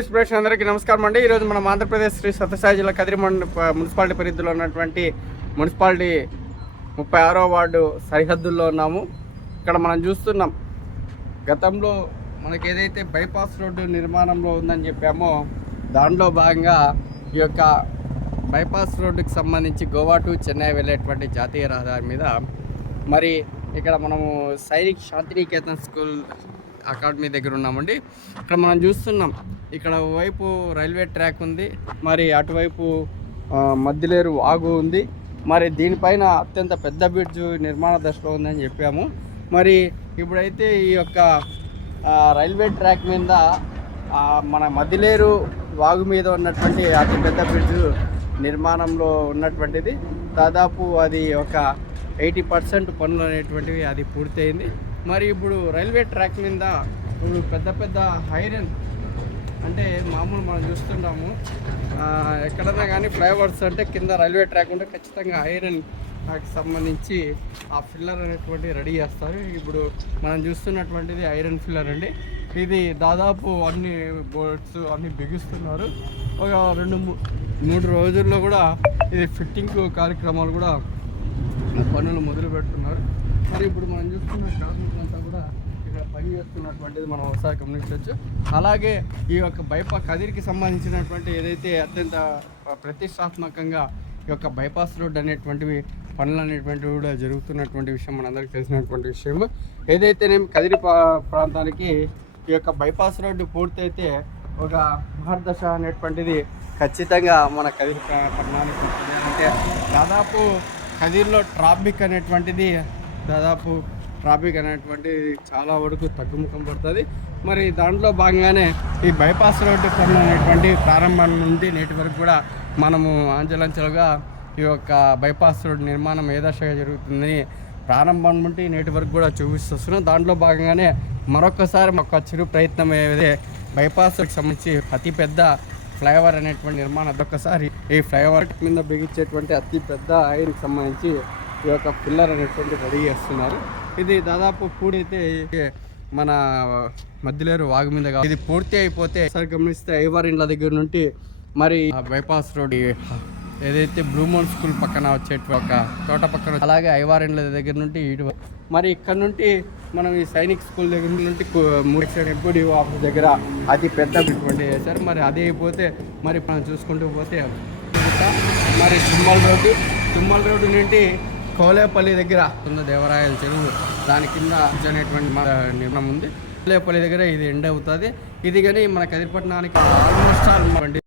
News ప్రేక్షకులు అందరికీ నమస్కారం అండి. ఈరోజు మనం ఆంధ్రప్రదేశ్ శ్రీ సత్యసాయి జిల్లా కదిరి మున్సిపాలిటీ పరిధిలో ఉన్నటువంటి మున్సిపాలిటీ ముప్పై ఆరో వార్డు సరిహద్దుల్లో ఉన్నాము. ఇక్కడ మనం చూస్తున్నాం గతంలో మనకి ఏదైతే బైపాస్ రోడ్డు నిర్మాణంలో ఉందని చెప్పామో దాంట్లో భాగంగా ఈ యొక్క బైపాస్ రోడ్డుకి సంబంధించి గోవా టు చెన్నై వెళ్ళేటువంటి జాతీయ రహదారి మీద మరి ఇక్కడ మనము సైనిక్ శాంతినికేతన్ స్కూల్ అకాడమీ దగ్గర ఉన్నామండి. ఇక్కడ మనం చూస్తున్నాం ఇక్కడ వైపు రైల్వే ట్రాక్ ఉంది మరి అటువైపు మధ్యలేరు వాగు ఉంది. మరి దీనిపైన అత్యంత పెద్ద బ్రిడ్జ్ నిర్మాణ దశలో ఉందని చెప్పాము. మరి ఇప్పుడైతే ఈ యొక్క రైల్వే ట్రాక్ మీద మన మదిలేరు వాగు మీద ఉన్నటువంటి అతి పెద్ద బ్రిడ్జ్ నిర్మాణంలో ఉన్నటువంటిది. దాదాపు అది ఒక ఎయిటీ పర్సెంట్ పనులు అనేటువంటివి అది పూర్తయింది. మరి ఇప్పుడు రైల్వే ట్రాక్ మీద ఇప్పుడు పెద్ద పెద్ద ఐరన్ అంటే మామూలు మనం చూస్తుంటాము. ఎక్కడైనా ఎక్కడన్నా కానీ ఫ్లైఓవర్స్ అంటే కింద రైల్వే ట్రాక్ ఉంటే ఖచ్చితంగా ఐరన్ నాకు సంబంధించి ఆ ఫిల్లర్ అనేటువంటి రెడీ చేస్తారు. ఇప్పుడు మనం చూస్తున్నటువంటిది ఐరన్ ఫిల్లర్ అండి. ఇది దాదాపు అన్ని బోర్డ్స్ అన్ని బిగిస్తున్నారు. ఒక రెండు మూ- మూడు రోజుల్లో కూడా ఇది ఫిట్టింగ్ కార్యక్రమాలు కూడా పనులు మొదలు పెడుతున్నారు మరి ఇప్పుడు మనం చూస్తున్న కార్మికులంతా కూడా ఇక్కడ పని చేస్తున్నటువంటిది మనం ఒకసారి గమనించవచ్చు. అలాగే ఈ యొక్క బైపా కదిరికి సంబంధించినటువంటి ఏదైతే అత్యంత ప్రతిష్టాత్మకంగా ఈ యొక్క బైపాస్ రోడ్ అనేటువంటివి పనులు అనేటువంటివి కూడా జరుగుతున్నటువంటి విషయం మనందరికీ తెలిసినటువంటి విషయం ఏదైతే నేను కదిరి పా- ప్రాంతానికి ఈ యొక్క బైపాస్ రోడ్డు పూర్తయితే ఒక మహర్దశ అనేటువంటిది ఖచ్చితంగా మన కదిరి పట్టణానికి అంటే దాదాపు కదిర్లో ట్రాఫిక్ అనేటువంటిది దాదాపు ట్రాఫిక్ అనేటువంటిది చాలా వరకు తగ్గుముఖం పడుతుంది. మరి దాంట్లో భాగంగానే ఈ బైపాస్ రోడ్డు పనులు అనేటువంటి ప్రారంభం నుండి నేటి వరకు కూడా మనము అంచెలంచెలుగా ఈ యొక్క బైపాస్ రోడ్ నిర్మాణం ఏ దశగా జరుగుతుందని ప్రారంభం నుండి నేటి వరకు కూడా చూపిస్తున్నాం దాంట్లో భాగంగానే మరొకసారి ఒక చిరు ప్రయత్నం ఏదైతే బైపాస్కి సంబంధించి అతి పెద్ద ఫ్లైఓవర్ అనేటువంటి నిర్మాణం అదొకసారి ఈ ఫ్లైఓవర్ మీద బిగించేటువంటి అతి పెద్ద సంబంధించి ఈ యొక్క పిల్లర్ అనేటువంటి రెడీ చేస్తున్నారు. ఇది దాదాపు పూడైతే మన మధ్యలేరు వాగు మీద ఇది పూర్తి అయిపోతే సార్ గమనిస్తే ఐవర్ ఇండ్ల దగ్గర నుండి మరి ఆ బైపాస్ రోడ్ ఏదైతే బ్లూమౌన్ స్కూల్ పక్కన వచ్చేటువంటి ఒక తోట పక్కన అలాగే ఐవార్ ఇండ్ల దగ్గర నుండి ఇటు మరి ఇక్కడ నుండి మనం ఈ సైనిక్ స్కూల్ దగ్గర నుండి కు- మూడు ఎంపీడీ ఆఫీస్ దగ్గర అతి పెద్ద ఇటువంటి వేశారు మరి అదే అయిపోతే మరి మనం చూసుకుంటూ పోతే మరి తుమ్మల రోడ్డు తుమ్మల రోడ్డు నుండి కోలేపల్లి దగ్గర ఉన్న దేవరాయల చెరువు దాని కింద అనేటువంటి మన నిర్మాణం ఉంది. కోలేపల్లి దగ్గర ఇది ఎండ్ అవుతుంది. ఇది కానీ మన కదిరిపట్నానికి ఆల్మోస్ట్ ఆల్